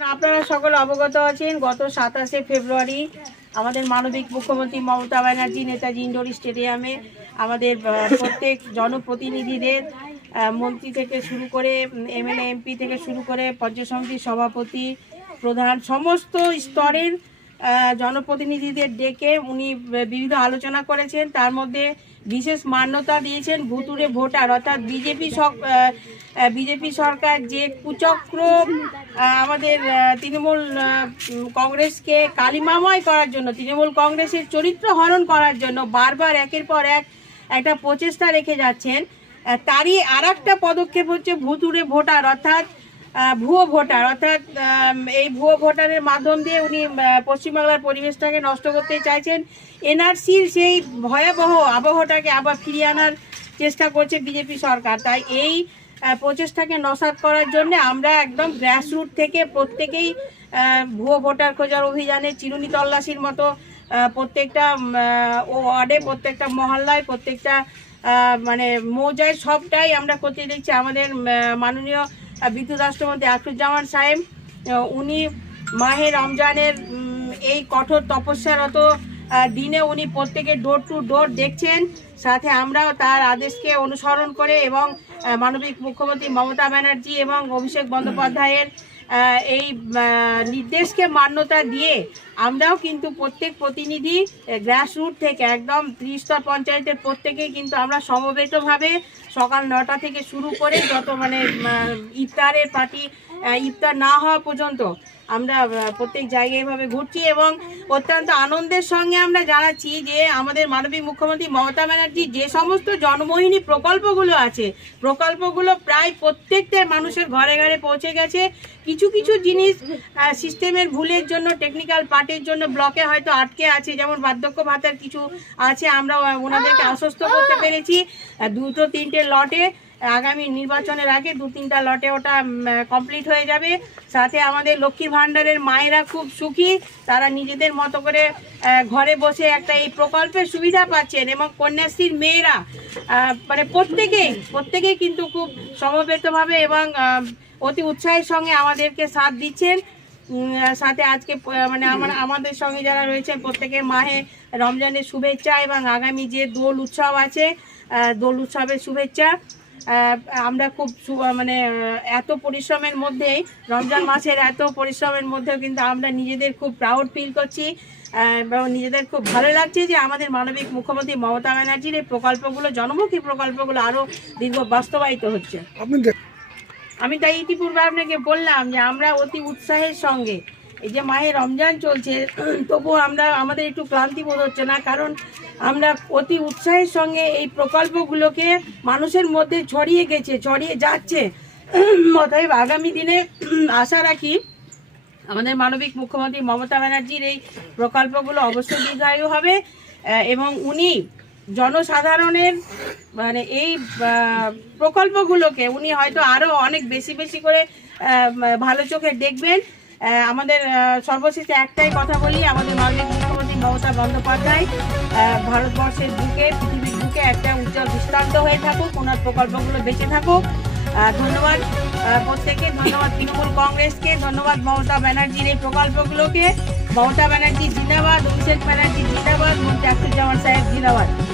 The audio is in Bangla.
আপনারা সকলে অবগত আছেন, গত 27শে ফেব্রুয়ারি আমাদের মাননীয় মুখ্যমন্ত্রী মমতা ব্যানার্জি নেতাজি ইন্ডোর স্টেডিয়ামে আমাদের প্রত্যেক জনপ্রতিনিধিদের মন্ত্রী থেকে শুরু করে এমএলএ এমপি থেকে শুরু করে পঞ্চায়েত সমিতির সভাপতি প্রধান সমস্ত স্তরের জনপ্রতিনিধিদের ডেকে উনি বিবিধ আলোচনা করেছেন। তার মধ্যে বিশেষ মান্যতা দিয়েছেন ভুতুড়ে ভোটার অর্থাৎ বিজেপি সরকার যে কুচক্র আমাদের তৃণমূল কংগ্রেসকে কালিমাময় করার জন্য, তৃণমূল কংগ্রেসের চরিত্র হরণ করার জন্য বারবার একের পর এক একটা প্রচেষ্টা রেখে যাচ্ছেন। তারই আর একটা পদক্ষেপ হচ্ছে ভুতুড়ে ভোটার অর্থাৎ ভুয়ো ভোটার অর্থাৎ এই ভুয়ো ভোটারের মাধ্যম দিয়ে উনি পশ্চিমবাংলার পরিবেশটাকে নষ্ট করতে চাইছেন। এনআরসির সেই ভয়াবহ আবহটাকে আবার ফিরিয়ে আনার চেষ্টা করছে বিজেপি সরকার। তাই এই প্রচেষ্টাকে নস্যাৎ করার জন্য আমরা একদম গ্রাসরুট থেকে প্রত্যেকেই ভুয়ো ভোটার খোঁজার অভিযানে চিরুনি তল্লাশির মতো প্রত্যেকটা ওয়ার্ডে, প্রত্যেকটা মহল্লায়, প্রত্যেকটা মানে মৌজায় সবটাই আমরা করতে দেখছি। আমাদের মাননীয় বিদ্যুৎ রাষ্ট্রমন্ত্রী আখরুজ্জামান সাহেব উনি মাহে রমজানের এই কঠোর তপস্যারত দিনে উনি প্রত্যেকে ডোর টু ডোর দেখছেন। সাথে আমরাও তার আদেশকে অনুসরণ করে এবং মাননীয় মুখ্যমন্ত্রী মমতা ব্যানার্জি এবং অভিষেক বন্দ্যোপাধ্যায়ের এই নির্দেশকে মান্যতা দিয়ে আমরাও কিন্তু প্রত্যেক প্রতিনিধি গ্রাসরুট থেকে একদম ত্রিস্তর পঞ্চায়েতের প্রত্যেকেই কিন্তু আমরা সমবেতভাবে সকাল 9টা থেকে শুরু করে যত মানে ইফতারের পার্টি ইফতার না হওয়া পর্যন্ত আমরা প্রত্যেক জায়গায় এভাবে ঘুরছি এবং অত্যন্ত আনন্দের সঙ্গে আমরা জানাচ্ছি যে আমাদের মাননীয় মুখ্যমন্ত্রী মমতা ব্যানার্জি যে সমস্ত জনমোহিনী প্রকল্পগুলো আছে, প্রকল্পগুলো প্রায় প্রত্যেকটা মানুষের ঘরে ঘরে পৌঁছে গেছে। কিছু কিছু জিনিস সিস্টেমের ভুলের জন্য, টেকনিক্যাল পার্টের জন্য ব্লকে হয়তো আটকে আছে, যেমন বার্ধক্য ভাতার কিছু আছে, আমরা ওনাদেরকে আশ্বস্ত করতে পেরেছি 2-3টে লটে আগামী নির্বাচনের আগে 2-3টা লটে ওটা কমপ্লিট হয়ে যাবে। সাথে আমাদের লক্ষ্মীর ভাণ্ডারের মায়েরা খুব সুখী, তারা নিজেদের মতো করে ঘরে বসে একটা এই প্রকল্পের সুবিধা পাচ্ছেন এবং কন্যাশ্রীর মেয়েরা মানে প্রত্যেকেই কিন্তু খুব সমবেতভাবে এবং অতি উৎসাহের সঙ্গে আমাদেরকে সাথ দিচ্ছেন। সাথে আজকে মানে আমাদের সঙ্গে যারা রয়েছেন প্রত্যেকে মাহে রমজানের শুভেচ্ছা এবং আগামী যে দোল উৎসব আছে দোল উৎসবের শুভেচ্ছা। আমরা খুব মানে এত পরিশ্রমের মধ্যেই রমজান মাসের এত পরিশ্রমের মধ্যেও কিন্তু আমরা নিজেদের খুব প্রাউড ফিল করছি এবং নিজেদের খুব ভালো লাগছে যে আমাদের মাননীয় মুখ্যমন্ত্রী মমতা ব্যানার্জির এই প্রকল্পগুলো, জনমুখী প্রকল্পগুলো আরও দীর্ঘ বাস্তবায়িত হচ্ছে। আমি তাই ইতিপূর্বে আপনাকে বললাম যে আমরা অতি উৎসাহের সঙ্গে এই যে মাহে রমজান চলছে তবুও আমাদের একটু ক্লান্তি বোধ হচ্ছে না, কারণ আমরা অতি উৎসাহের সঙ্গে এই প্রকল্পগুলোকে মানুষের মধ্যে ছড়িয়ে যাচ্ছে। অতএব আগামী দিনে আশা রাখি আমাদের মাননীয় মুখ্যমন্ত্রী মমতা ব্যানার্জির এই প্রকল্পগুলো অবশ্যই দীর্ঘায়ু হবে এবং উনি জনসাধারণের মানে এই প্রকল্পগুলোকে উনি হয়তো আরও অনেক বেশি করে ভালো চোখে দেখবেন। আমাদের সর্বশেষে একটাই কথা বলি, আমাদের মাননীয় মুখ্যমন্ত্রী মমতা বন্দ্যোপাধ্যায় ভারতবর্ষের বুকে, পৃথিবীর বুকে একটা উজ্জ্বল দৃষ্টান্ত হয়ে থাকুক, ওনার প্রকল্পগুলো বেঁচে থাকুক। ধন্যবাদ প্রত্যেকে, ধন্যবাদ তৃণমূল কংগ্রেসকে, ধন্যবাদ মমতা ব্যানার্জির এই প্রকল্পগুলোকে। মমতা ব্যানার্জি জিন্দাবাদ, অভিষেক ব্যানার্জি জিন্দাবাদ, মন্ত্রী আখরুজ্জামান সাহেব জিন্দাবাদ।